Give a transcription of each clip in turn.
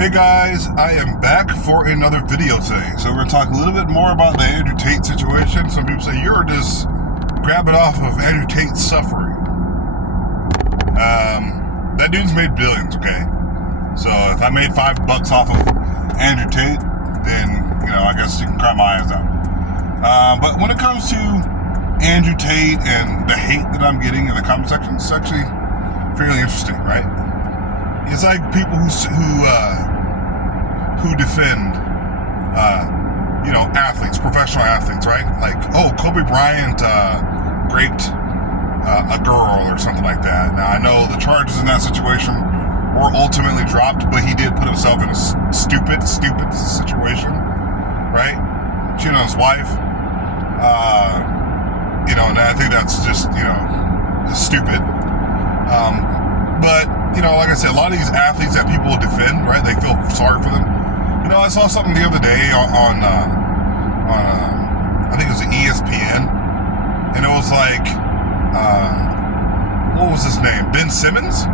Hey guys, I am back for another video today. So we're going to talk a little bit more about the Andrew Tate situation. Some people say you're just grabbing off of Andrew Tate's suffering. That dude's made billions, okay? So if I made $5 off of Andrew Tate, then, I guess you can cry my eyes out. But when it comes to Andrew Tate and the hate that I'm getting in the comment section, it's actually fairly interesting, right? It's like people who defend, athletes, professional athletes, right? Like, oh, Kobe Bryant raped a girl or something like that. Now, I know the charges in that situation were ultimately dropped, but he did put himself in a stupid situation, right? Cheating on his wife. And I think that's just, stupid. But, like I said, a lot of these athletes that people defend, right, they feel sorry for them. I saw something the other day on I think it was ESPN, and it was like, what was his name? Ben Simmons?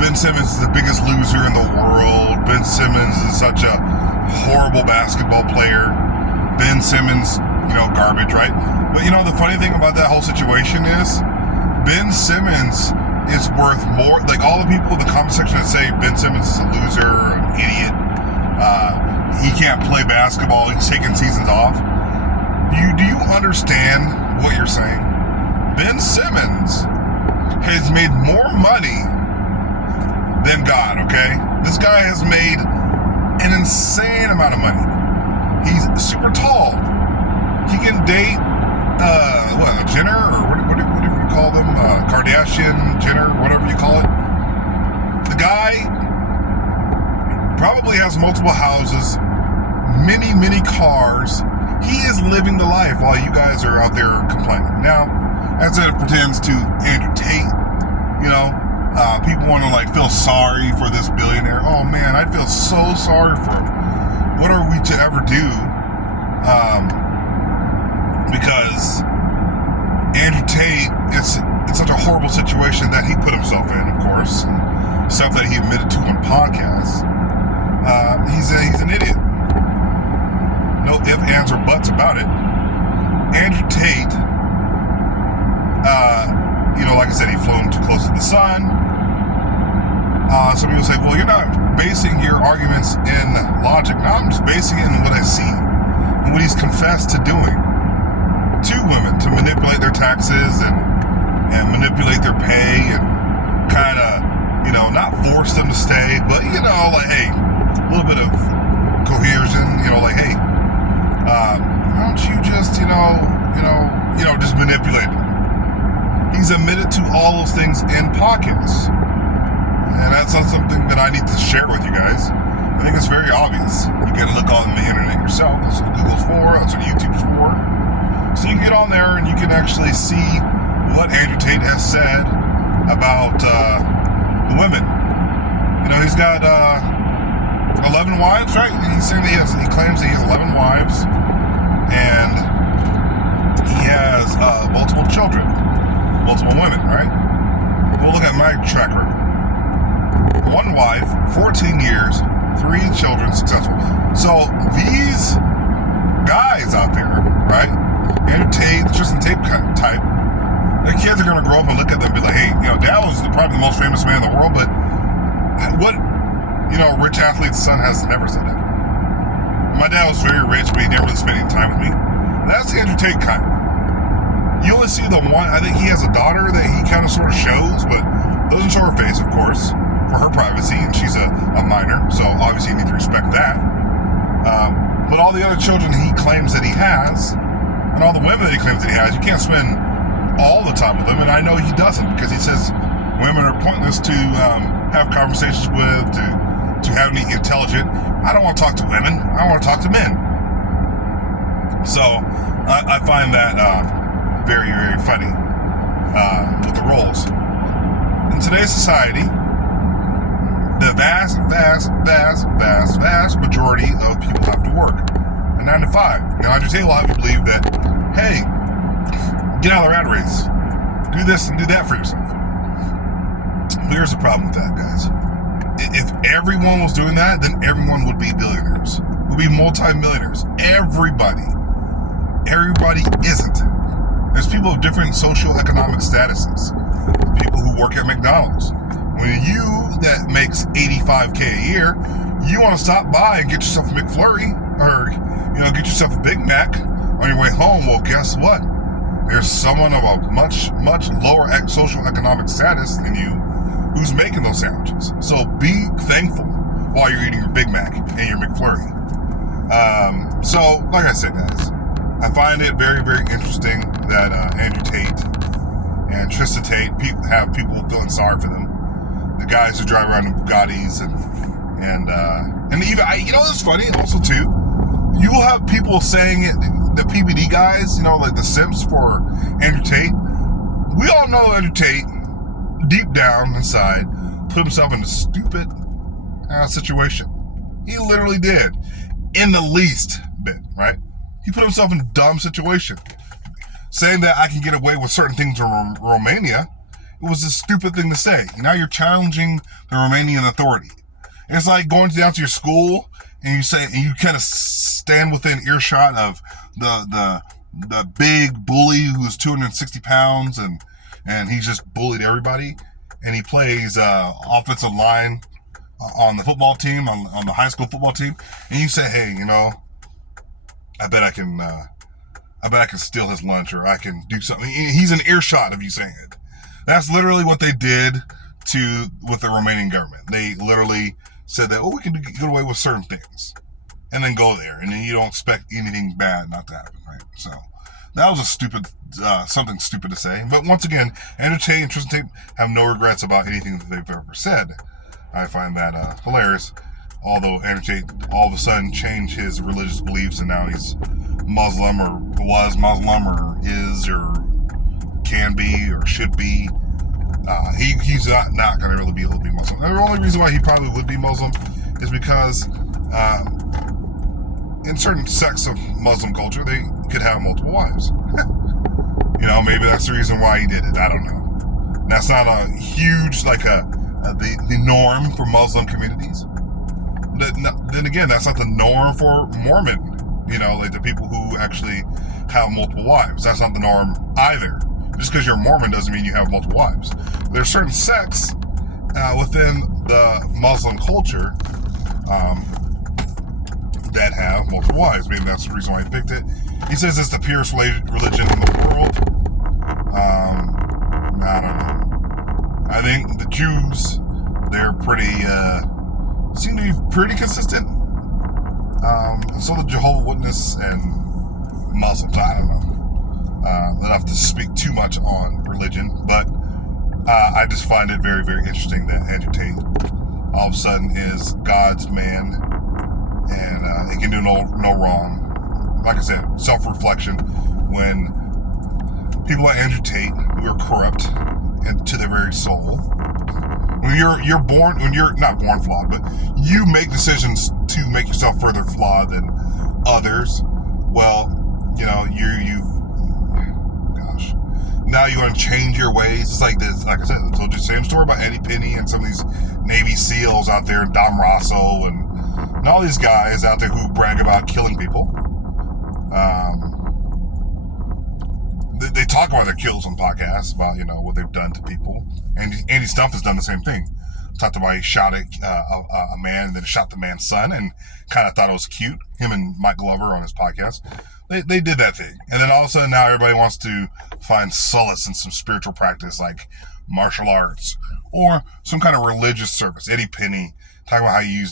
Ben Simmons is the biggest loser in the world. Ben Simmons is such a horrible basketball player. Ben Simmons, garbage, right? But, the funny thing about that whole situation is Ben Simmons is worth more. Like, all the people in the comment section that say Ben Simmons is a loser, an idiot, he can't play basketball, he's taking seasons off. Do you understand what you're saying? Ben Simmons has made more money than God, okay? This guy has made an insane amount of money. He's super tall. He can date Jenner, or whatever you call them, Kardashian, Jenner, whatever you call it. The guy probably has multiple houses, many cars. He is living the life while you guys are out there complaining. Now, as it pertains to Andrew Tate, people want to feel sorry for this billionaire. Oh man, I feel so sorry for him. What are we to ever do? Because Andrew Tate, it's such a horrible situation that he put himself in, of course, and stuff that he admitted to on podcasts. He's an idiot. No ifs, ands, or buts about it. Andrew Tate, like I said, he flown too close to the sun. Some people say, well, you're not basing your arguments in logic. No, I'm just basing it in what I see and what he's confessed to doing to women, to manipulate their taxes and manipulate their pay and kind of, not force them to stay, but, hey, a little bit of coercion, hey, why don't you just, just manipulate them. He's admitted to all those things in podcasts. And that's not something that I need to share with you guys. I think it's very obvious. You can look on the internet yourself. That's what Google's for. That's what YouTube's for. So you can get on there and you can actually see what Andrew Tate has said about the women. He's got 11 wives, right? He's saying he claims that he has 11 wives, and he has multiple children, multiple women, right? We'll look at my track record. 1 wife, 14 years, 3 children, successful. So these guys out there, right? Andrew Tate, Tristan Tate type, their kids are going to grow up and look at them and be like, hey, Dad was probably the most famous man in the world, but what, rich athlete's son has never said that. My dad was very rich, but he never really spent any time with me. That's the Andrew Tate kind. You only see the one. I think he has a daughter that he kind of sort of shows, but doesn't show her face, of course, for her privacy, and she's a minor, so obviously you need to respect that. But all the other children he claims that he has, and all the women that he claims that he has, you can't spend all the time with them, and I know he doesn't, because he says women are pointless to have conversations with, to have any intelligent. I don't want to talk to women, I want to talk to men. So I find that very, very funny with the roles. In today's society, the vast majority of people have to work a 9 to 5. Now, Andrew Tate will have you believe that, hey, get out of the rat race, do this and do that for yourself. Here's the problem with that, guys. If everyone was doing that, then everyone would be billionaires, would be multi-millionaires. Everybody isn't. There's people of different socioeconomic statuses. People who work at McDonald's. When you that makes $85K a year, you want to stop by and get yourself a McFlurry, or get yourself a Big Mac on your way home. Well, guess what? There's someone of a much lower socioeconomic status than you who's making those sandwiches. So be thankful while you're eating your Big Mac and your McFlurry. So, like I said, guys, I find it very, very interesting that Andrew Tate and Tristan Tate have people feeling sorry for them. The guys who drive around in Bugattis and even it's funny also too. You will have people saying it. The PBD guys, like the simps for Andrew Tate. We all know Andrew Tate, deep down inside, put himself in a stupid situation. He literally did, in the least bit, right? He put himself in a dumb situation. Saying that I can get away with certain things in Romania, it was a stupid thing to say. Now you're challenging the Romanian authority. It's like going down to your school and you kind of stand within earshot of the big bully who's 260 pounds and he's just bullied everybody, and he plays offensive line on the football team, on the high school football team, and you say, hey, I bet I can steal his lunch, or I can do something. He's in earshot of you saying it. That's literally what they did with the Romanian government. They literally said that, we can get away with certain things, and then go there, and then you don't expect anything bad not to happen, right? So that was something stupid to say. But once again, Andrew Tate and Tristan Tate have no regrets about anything that they've ever said. I find that hilarious. Although Andrew Tate all of a sudden changed his religious beliefs, and now he's Muslim, or was Muslim, or is, or can be, or should be. He's not going to really be able to be Muslim. The only reason why he probably would be Muslim is because in certain sects of Muslim culture, they could have multiple wives. Maybe that's the reason why he did it. I don't know. That's not a huge, the norm for Muslim communities. Then again, that's not the norm for Mormon, the people who actually have multiple wives. That's not the norm either. Just because you're a Mormon doesn't mean you have multiple wives. There's certain sects within the Muslim culture that have multiple wives. Maybe that's the reason why he picked it. He says it's the purest religion in the world. I don't know. I think the Jews, they're seem to be pretty consistent. And so the Jehovah's Witness and Muslims, I don't know. Enough to speak too much on religion, but I just find it very, very interesting that Andrew Tate all of a sudden is God's man, and he can do no wrong. Like I said, self-reflection. When people like Andrew Tate, who are corrupt and to their very soul, when you're not born flawed, but you make decisions to make yourself further flawed than others, well, now you want to change your ways. It's like this. Like I said, I told you the same story about Eddie Penny and some of these Navy SEALs out there, Dom Rosso, and all these guys out there who brag about killing people. They talk about their kills on podcasts, about what they've done to people. And Andy Stumpf has done the same thing. Talked about he shot a man, and then shot the man's son, and kind of thought it was cute. Him and Mike Glover on his podcast. They did that thing. And then all of a sudden now everybody wants to find solace in some spiritual practice like martial arts or some kind of religious service. Eddie Penny talking about how he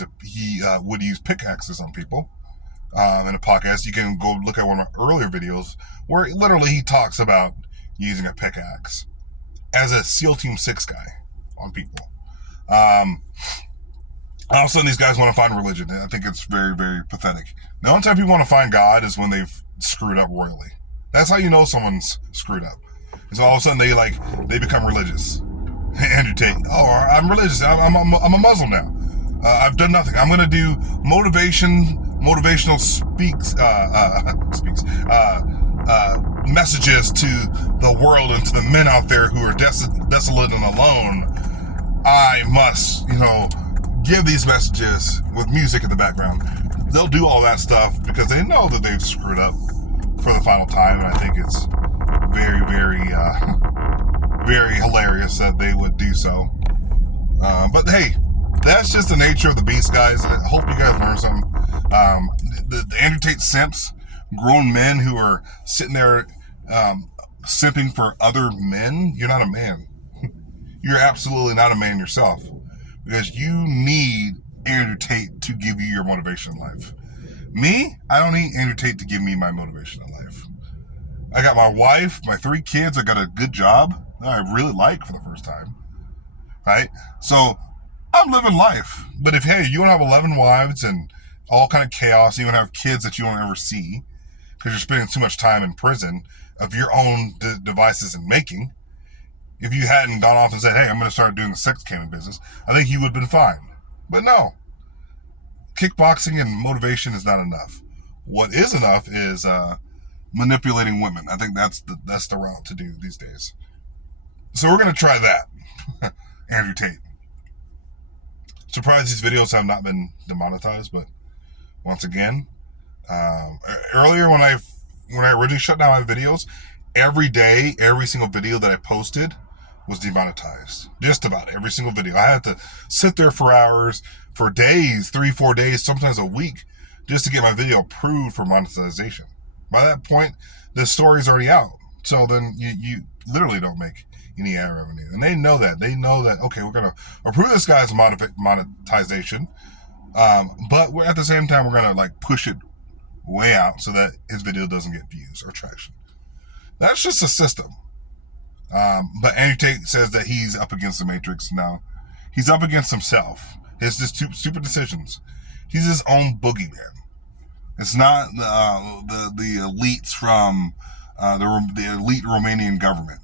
would use pickaxes on people in a podcast. You can go look at one of my earlier videos where literally he talks about using a pickaxe as a SEAL Team 6 guy on people. All of a sudden these guys want to find religion. I think it's very, very pathetic. The only time people want to find God is when they've screwed up royally. That's how you know someone's screwed up. And so all of a sudden they become religious. Andrew Tate, I'm religious. I'm a Muslim now. I've done nothing. I'm going to do motivational messages to the world and to the men out there who are desolate and alone. I must, give these messages with music in the background. They'll do all that stuff because they know that they've screwed up for the final time, and I think it's very, very, very hilarious that they would do so. But hey, that's just the nature of the beast, guys. I hope you guys learn something. The Andrew Tate simps, grown men who are sitting there simping for other men, you're not a man. You're absolutely not a man yourself, because you need Andrew Tate to give you your motivation in life. Me, I don't need Andrew Tate to give me my motivation in life. I got my wife, my 3 kids, I got a good job that I really like for the first time, right? So I'm living life. But if, hey, you don't have 11 wives and all kind of chaos, you don't have kids that you don't ever see because you're spending too much time in prison of your own devices and making, if you hadn't gone off and said, hey, I'm going to start doing the sex camming business, I think you would have been fine. But no. Kickboxing and motivation is not enough. What is enough is manipulating women. I think that's the route to do these days. So we're going to try that. Andrew Tate. Surprised these videos have not been demonetized, but once again, earlier when I originally shut down my videos, every day, every single video that I posted was demonetized. Just about every single video. I had to sit there for hours, for days, 3-4 days, sometimes a week, just to get my video approved for monetization. By that point, the story's already out. So then you literally don't make any ad revenue. And they know that. They know that, okay, we're going to approve this guy's monetization, but we're, at the same time, we're going to like push it way out so that his video doesn't get views or traction. That's just a system. But Andrew Tate says that he's up against the Matrix now. He's up against himself. His just stupid decisions. He's his own boogeyman. It's not the elites from the elite Romanian government,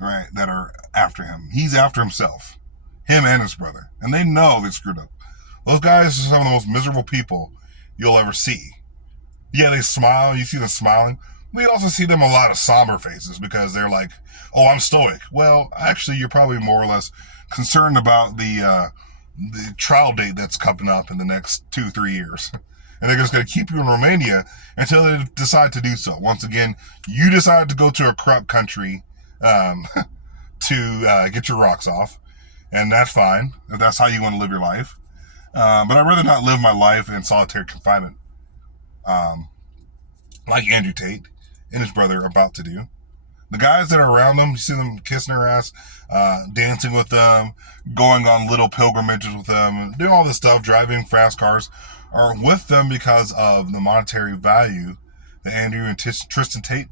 right, that are after him. He's after himself. Him and his brother. And they know they screwed up. Those guys are some of the most miserable people you'll ever see. Yeah, they smile. You see them smiling. We also see them a lot of somber faces because they're like, oh, I'm stoic. Well, actually, you're probably more or less concerned about the trial date that's coming up in the next 2-3 years. And they're just going to keep you in Romania until they decide to do so. Once again, you decide to go to a corrupt country to get your rocks off. And that's fine, if that's how you want to live your life. But I'd rather not live my life in solitary confinement like Andrew Tate and his brother are about to do. The guys that are around them, you see them kissing her ass, dancing with them, going on little pilgrimages with them, doing all this stuff, driving fast cars, are with them because of the monetary value that Andrew and Tristan Tate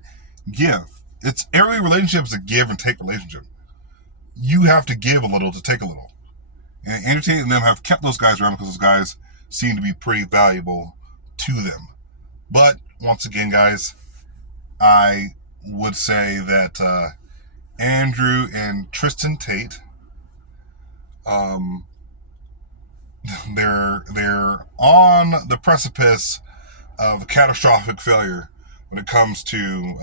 give. It's every relationship is a give and take relationship. You have to give a little to take a little. And Andrew Tate and them have kept those guys around because those guys seem to be pretty valuable to them. But once again, guys, I would say that Andrew and Tristan Tate, they're on the precipice of catastrophic failure when it comes to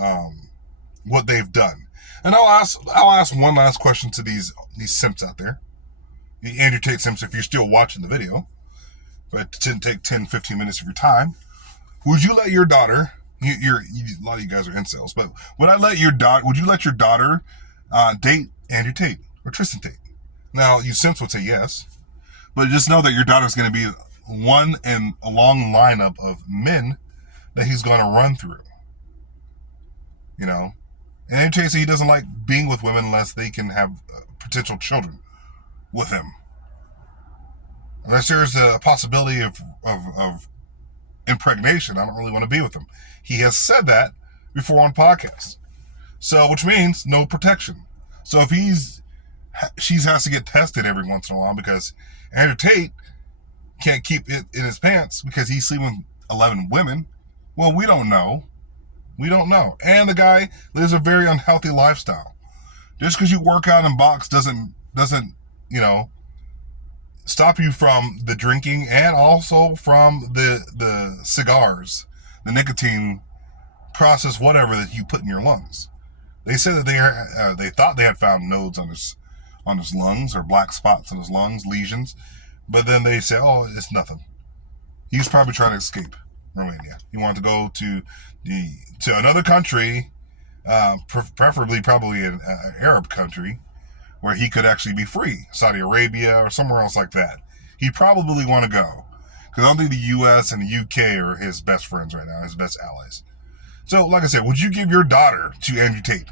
what they've done. And I'll ask one last question to these simps out there, the Andrew Tate simps, if you're still watching the video, but it didn't take 10-15 minutes of your time. Would you let your daughter? A lot of you guys are incels, but would you let your daughter date Andrew Tate or Tristan Tate? Now, you simps would say yes, but just know that your daughter's going to be one in a long lineup of men that he's going to run through. You know, and Andrew Tate said he doesn't like being with women unless they can have potential children with him. Unless there's a possibility of impregnation, I don't really want to be with him. He has said that before on podcasts. So, which means no protection. So if she has to get tested every once in a while because Andrew Tate can't keep it in his pants because he's sleeping with 11 women. Well, we don't know. We don't know. And the guy lives a very unhealthy lifestyle. Just because you work out and box doesn't, stop you from the drinking and also from the cigars, the nicotine process, whatever that you put in your lungs. They said that they thought they had found nodes on his lungs or black spots on his lungs, lesions, But then they say, oh, it's nothing. He was probably trying to escape Romania. He wanted to go to another country, preferably probably an Arab country, where he could actually be free, Saudi Arabia or somewhere else like that. He'd probably want to go, because I don't think the U.S. and the U.K. are his best friends right now, his best allies. So, like I said, would you give your daughter to Andrew Tate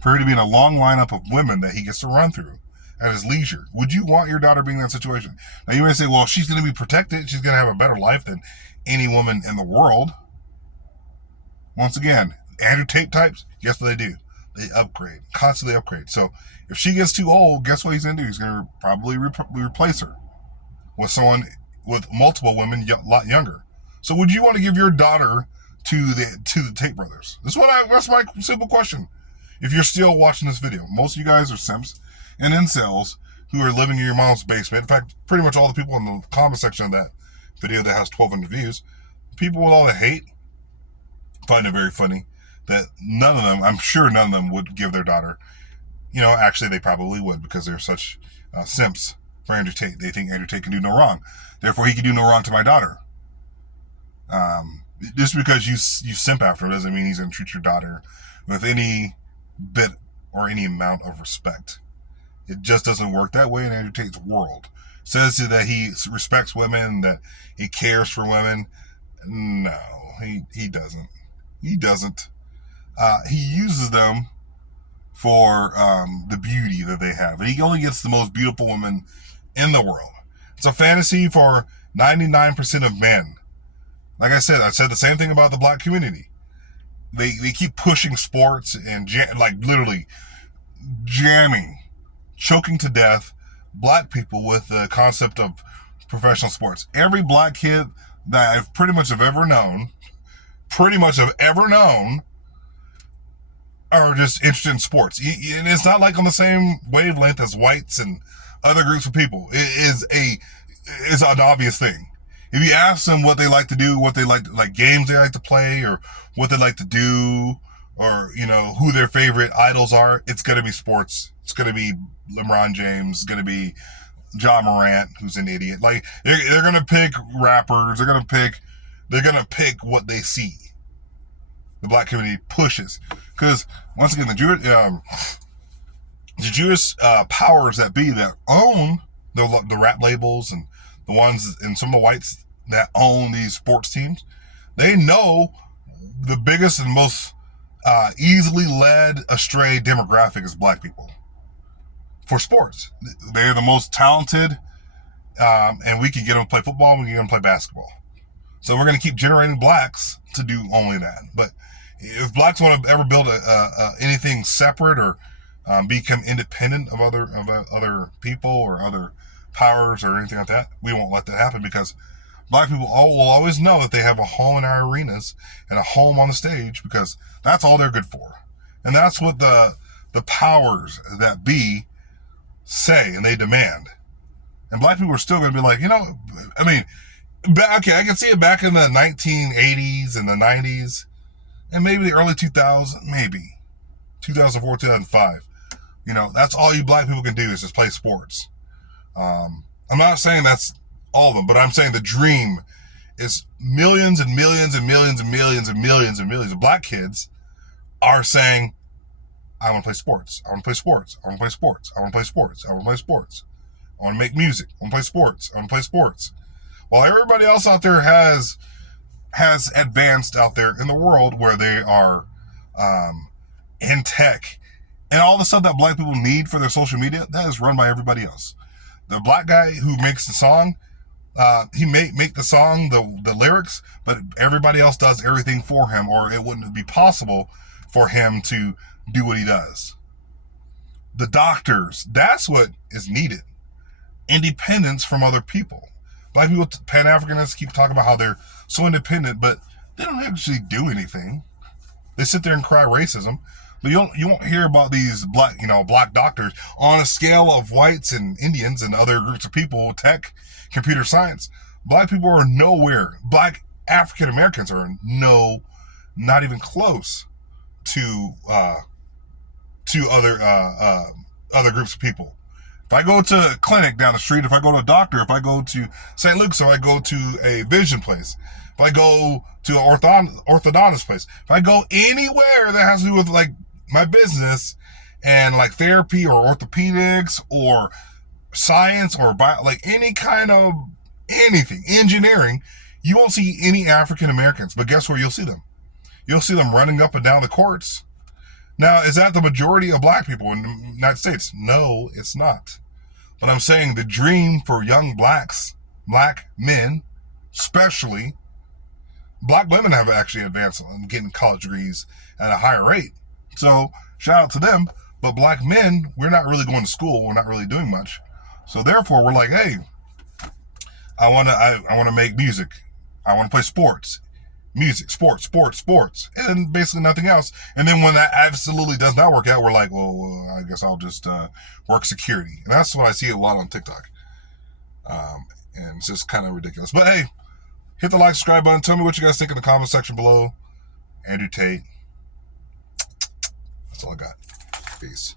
for her to be in a long lineup of women that he gets to run through at his leisure? Would you want your daughter being in that situation? Now, you may say, well, she's going to be protected. She's going to have a better life than any woman in the world. Once again, Andrew Tate types, guess what they do? They upgrade, constantly upgrade. So if she gets too old, guess what he's going to do? He's going to probably replace her with someone with multiple women a lot younger. So would you want to give your daughter to the Tate brothers? That's my simple question. If you're still watching this video, most of you guys are simps and incels who are living in your mom's basement. In fact, pretty much all the people in the comment section of that video that has 1,200 views, people with all the hate, find it very funny that none of them, I'm sure none of them would give their daughter, actually they probably would, because they're such simps for Andrew Tate. They think Andrew Tate can do no wrong. Therefore, he can do no wrong to my daughter. Just because you simp after him doesn't mean he's going to treat your daughter with any bit or any amount of respect. It just doesn't work that way in Andrew Tate's world. Says that he respects women, that he cares for women. No, he doesn't. He doesn't. He uses them for the beauty that they have. And he only gets the most beautiful women in the world. It's a fantasy for 99% of men. Like I said the same thing about the black community. They keep pushing sports and literally jamming, choking to death black people with the concept of professional sports. Every black kid that I've pretty much have ever known are just interested in sports. And it's not like on the same wavelength as whites and other groups of people. It is an obvious thing. If you ask them what they like to do, what they like games they like to play, or what they like to do, or who their favorite idols are, it's going to be sports. It's going to be LeBron James. It's going to be John Morant, who's an idiot. Like they're going to pick rappers. They're going to pick what they see. The black community pushes, because once again, the Jewish powers that be that own the rap labels and the ones and some of the whites that own these sports teams, they know the biggest and most easily led astray demographic is black people for sports. They're the most talented, and we can get them to play football, we can get them to play basketball. So we're going to keep generating blacks to do only that. But if blacks want to ever build anything separate or become independent of other people or other powers or anything like that, we won't let that happen, because black people will always know that they have a home in our arenas and a home on the stage, because that's all they're good for. And that's what the powers that be say and they demand. And black people are still going to be like, okay, I can see it back in the 1980s and the 90s and maybe the early 2000s, maybe 2004, 2005. That's all you black people can do is just play sports. I'm not saying that's all of them, but I'm saying the dream is millions and millions and millions and millions and millions and millions of black kids are saying, I want to play sports. I want to play sports. I want to play sports. I want to play sports. I want to play sports. I want to make music. I want to play sports. I want to play sports. While everybody else out there has advanced out there in the world where they are in tech, and all the stuff that black people need for their social media, that is run by everybody else. The black guy who makes the song, he may make the song, the lyrics, but everybody else does everything for him, or it wouldn't be possible for him to do what he does. The doctors, that's what is needed. Independence from other people. Black people, Pan-Africanists, keep talking about how they're so independent, but they don't actually do anything. They sit there and cry racism, but you won't hear about these black doctors on a scale of whites and Indians and other groups of people, tech, computer science. Black people are nowhere. Black African Americans are not even close to other groups of people. If I go to a clinic down the street, if I go to a doctor, if I go to St. Luke's, or I go to a vision place, if I go to an orthodontist place, if I go anywhere that has to do with like my business and like therapy or orthopedics or science or like any kind of anything, engineering, you won't see any African Americans. But guess where you'll see them? You'll see them running up and down the courts. Now, is that the majority of black people in the United States? No, it's not. But I'm saying the dream for young black men, especially black women, have actually advanced in getting college degrees at a higher rate. So shout out to them. But black men, we're not really going to school. We're not really doing much. So therefore, we're like, hey, I want to make music. I want to play sports. Music, sports, and basically nothing else. And then when that absolutely does not work out, we're like, well, I guess I'll just work security. And that's what I see a lot on TikTok. And it's just kind of ridiculous. But hey, hit the like, subscribe button. Tell me what you guys think in the comment section below. Andrew Tate. That's all I got. Peace.